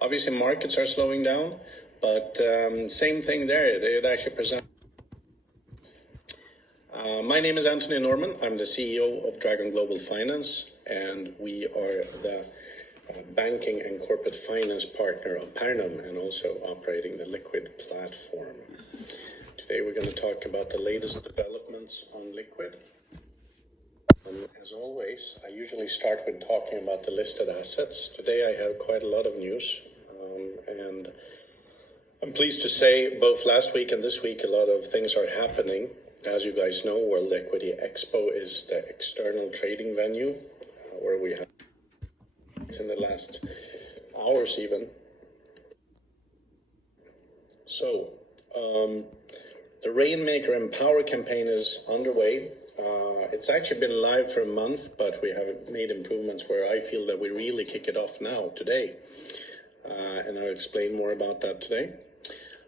Obviously, markets are slowing down, but same thing there. They would actually present. My name is Anthony Norman. I'm the CEO of Dragon Global Finance, and we are the banking and corporate finance partner of Pernum and also operating the Likquid platform. Today we're going to talk about the latest developments on Likquid. As always, I usually start with talking about the listed assets. Today I have quite a lot of news, and I'm pleased to say both last week and this week a lot of things are happening. As you guys know, World Equity Expo is the external trading venue where we have in the last hours even. So the Rainmaker Empower campaign is underway. It's actually been live for a month, but we have made improvements where I feel that we really kick it off now, today. And I'll explain more about that today.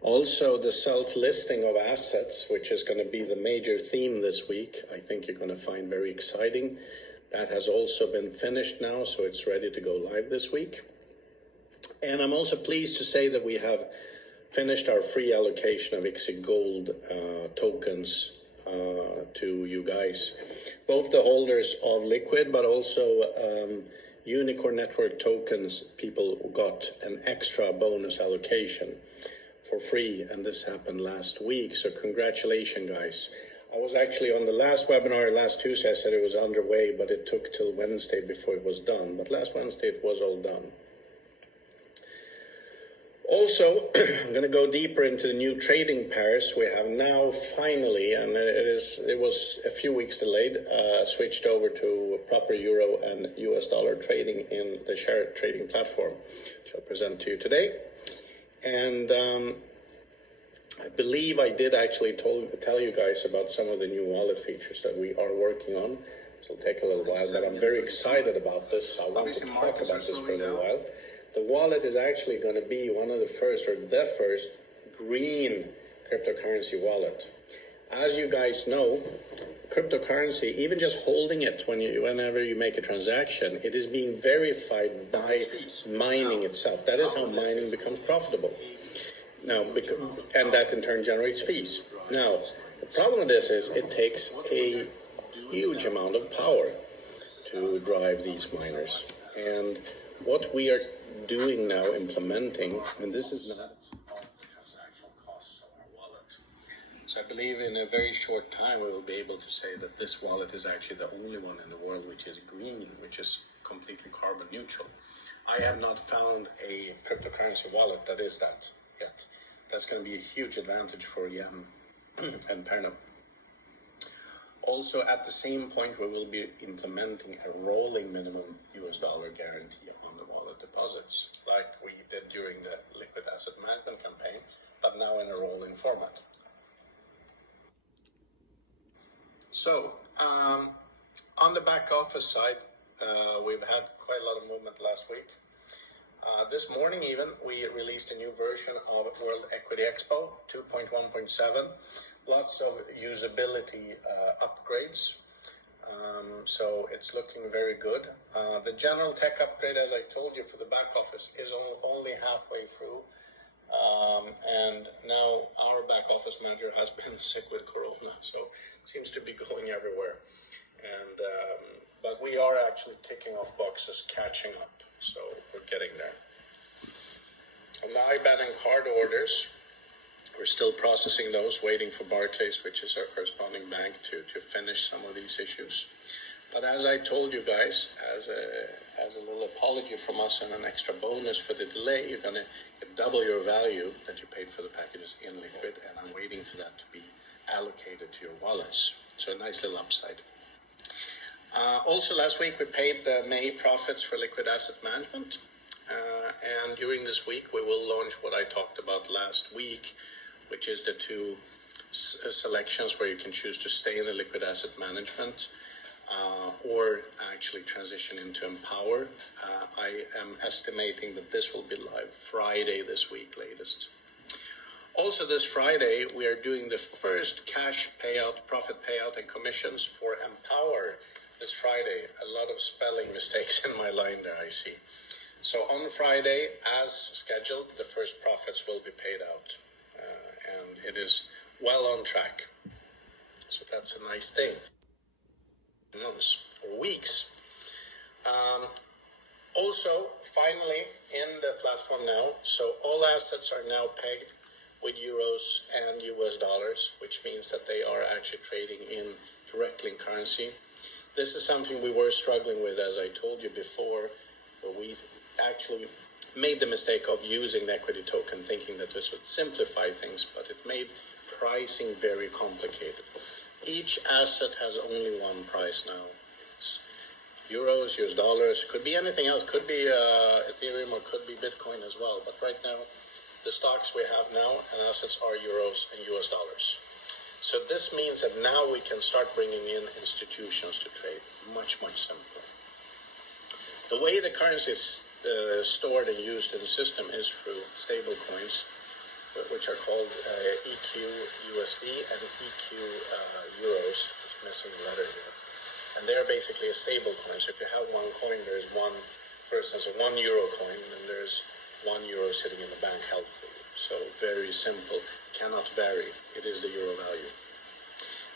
Also, the self-listing of assets, which is going to be the major theme this week, I think you're going to find very exciting. That has also been finished now, so it's ready to go live this week. And I'm also pleased to say that we have finished our free allocation of ICSI Gold tokens to you guys, both the holders of Likquid, but also Unicorn Network tokens. People got an extra bonus allocation for free, and this happened last week. So congratulations, guys. I was actually on the last webinar last Tuesday. I said it was underway, but it took till Wednesday before it was done. But last Wednesday it was all done. Also, I'm going to go deeper into the new trading pairs. We have now finally, and it was a few weeks delayed, switched over to proper euro and US dollar trading in the share trading platform, which I'll present to you today. And I believe I did actually tell you guys about some of the new wallet features that we are working on. So it'll take a little while, but I'm very excited about this. I want to talk about this for a little while. The wallet is actually going to be one of the first, or the first, green cryptocurrency wallet. As you guys know, cryptocurrency, even just holding it whenever you make a transaction, it is being verified by mining itself. That is how mining becomes profitable. Now, and that in turn generates fees. Now, the problem with this is it takes a huge amount of power to drive these miners. And what we are doing now, implementing, and this is not so I believe in a very short time we will be able to say that this wallet is actually the only one in the world which is green, which is completely carbon neutral. I have not found a cryptocurrency wallet that is that yet. That's going to be a huge advantage for YAM and Pernum. Also, at the same point, we will be implementing a rolling minimum US dollar guarantee on the wallet deposits, like we did during the Liquid Asset Management campaign, but now in a rolling format. So, on the back office side, we've had quite a lot of movement last week. This morning even, we released a new version of World Equity Expo 2.1.7. Lots of usability upgrades. So it's looking very good. The general tech upgrade, as I told you, for the back office is only halfway through. And now our back office manager has been sick with Corona, so it seems to be going everywhere. And but we are actually ticking off boxes, catching up. So we're getting there. On the IBAN and card orders, we're still processing those, waiting for Barclays, which is our corresponding bank, to finish some of these issues. But as I told you guys, as a little apology from us and an extra bonus for the delay, you're going to get double your value that you paid for the packages in Likquid, and I'm waiting for that to be allocated to your wallets. So a nice little upside. Also last week we paid the May profits for Liquid Asset Management. And during this week we will launch what I talked about last week, which is the two selections where you can choose to stay in the Liquid Asset Management or actually transition into Empower. I am estimating that this will be live Friday this week latest. Also this Friday, we are doing the first cash payout, profit payout and commissions for Empower this Friday. A lot of spelling mistakes in my line there, I see. So on Friday, as scheduled, the first profits will be paid out, and it is well on track. So that's a nice thing. Months or weeks. Also, finally, in the platform now, so all assets are now pegged with euros and US dollars, which means that they are actually trading in directly in currency. This is something we were struggling with, as I told you before, where we actually made the mistake of using the equity token, thinking that this would simplify things, but it made pricing very complicated. Each asset has only one price now. It's euros, US dollars, could be anything else, could be Ethereum or could be Bitcoin as well. But right now, the stocks we have now and assets are euros and US dollars. So this means that now we can start bringing in institutions to trade much, much simpler. The way the currency is stored and used in the system is through stable coins, which are called EQ USD and EQ Euros. It's missing a letter here. And they're basically a stable coin. So if you have one coin, there's one, for instance, a €1 coin, and there's €1 sitting in the bank held for you. So very simple, cannot vary. It is the euro value.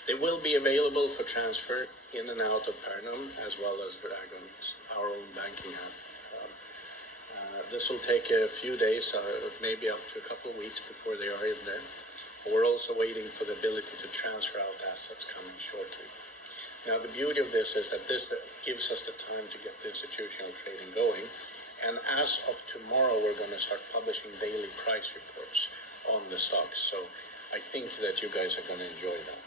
They will be available for transfer in and out of Pernum, as well as Dragon's, our own banking app. This will take a few days, maybe up to a couple of weeks before they are in there. We're also waiting for the ability to transfer out assets coming shortly. Now, the beauty of this is that this gives us the time to get the institutional trading going. And as of tomorrow, we're going to start publishing daily price reports on the stocks. So I think that you guys are going to enjoy that.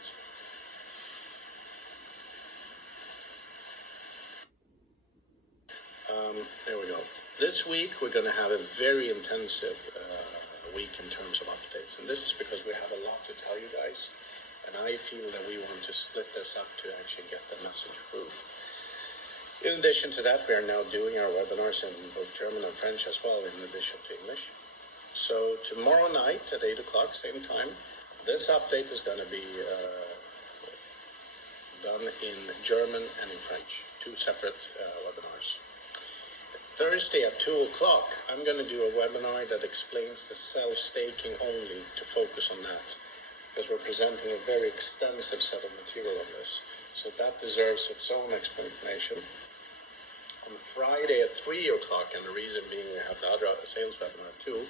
There we go. This week, we're going to have a very intensive week in terms of updates. And this is because we have a lot to tell you guys. And I feel that we want to split this up to actually get the message through. In addition to that, we are now doing our webinars in both German and French as well, in addition to English. So tomorrow night at 8 o'clock, same time, this update is going to be done in German and in French, two separate webinars. Thursday at 2 o'clock, I'm going to do a webinar that explains the self-staking only, to focus on that, because we're presenting a very extensive set of material on this. So that deserves its own explanation. On Friday at 3 o'clock, and the reason being we have the other sales webinar too,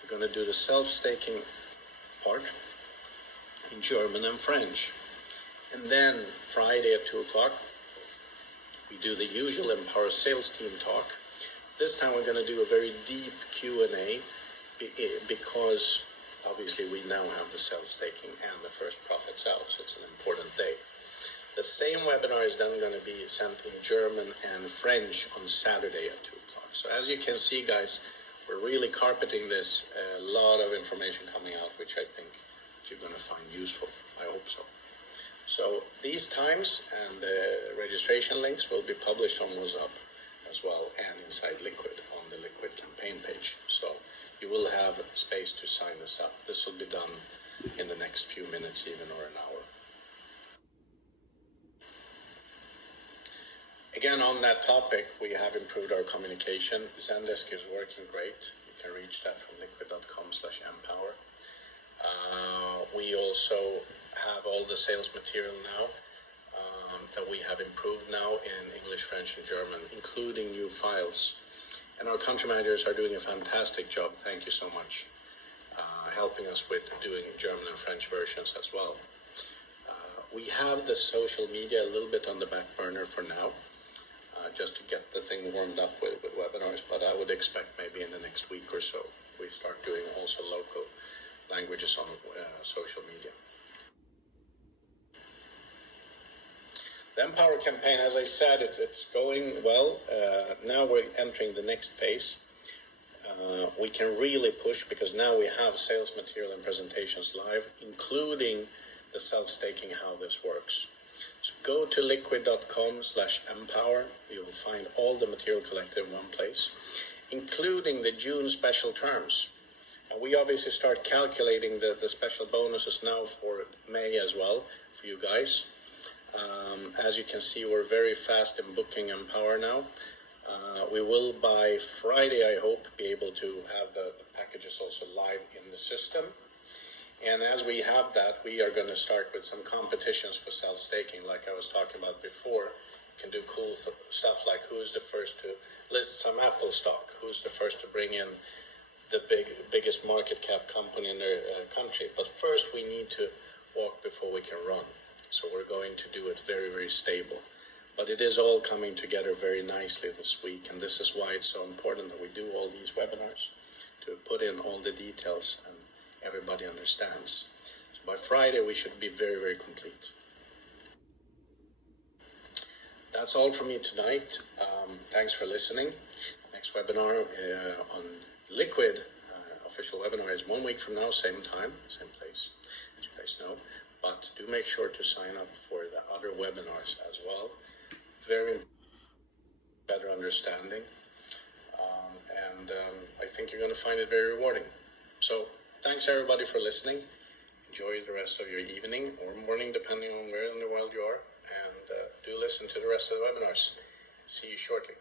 we're going to do the self-staking part in German and French. And then Friday at 2 o'clock, we do the usual Empower sales team talk. This time we're going to do a very deep Q&A because obviously we now have the self-staking and the first profits out, so it's an important day. The same webinar is then going to be sent in German and French on Saturday at 2 o'clock. So as you can see, guys, we're really carpeting this. A lot of information coming out, which I think you're going to find useful. I hope so. So these times and the registration links will be published on WhatsApp as well, and inside Likquid on the Likquid campaign page. So you will have space to sign this up. This will be done in the next few minutes, even, or an hour. Again, on that topic, we have improved our communication. Zendesk is working great. You can reach that from liquid.com/empower. We also have all the sales material now that we have improved now in English, French, and German, including new files. And our country managers are doing a fantastic job. Thank you so much, helping us with doing German and French versions as well. We have the social media a little bit on the back burner for now, just to get the thing warmed up with webinars, but I would expect maybe in the next week or so, we start doing also local languages on social media. The Empower campaign, as I said, it's going well. Now we're entering the next phase. We can really push because now we have sales material and presentations live, including the self-staking, how this works. So go to liquid.com/empower. You will find all the material collected in one place, including the June special terms. And we obviously start calculating the special bonuses now for May as well for you guys. As you can see, we're very fast in booking Empower now. We will by Friday, I hope, be able to have the packages also live in the system. And as we have that, we are going to start with some competitions for self-staking, like I was talking about before. You can do cool stuff like who's the first to list some Apple stock, who's the first to bring in the biggest market cap company in their country. But first we need to walk before we can run. So we're going to do it very, very stable. But it is all coming together very nicely this week, and this is why it's so important that we do all these webinars, to put in all the details and everybody understands. So by Friday we should be very, very complete. That's all from me tonight. Thanks for listening. Next webinar on Likquid official webinar is 1 week from now, same time, same place, as you guys know. But do make sure to sign up for the other webinars as well. Very better understanding, and I think you're going to find it very rewarding. So thanks everybody for listening. Enjoy the rest of your evening or morning, depending on where in the world you are, and do listen to the rest of the webinars. See you shortly.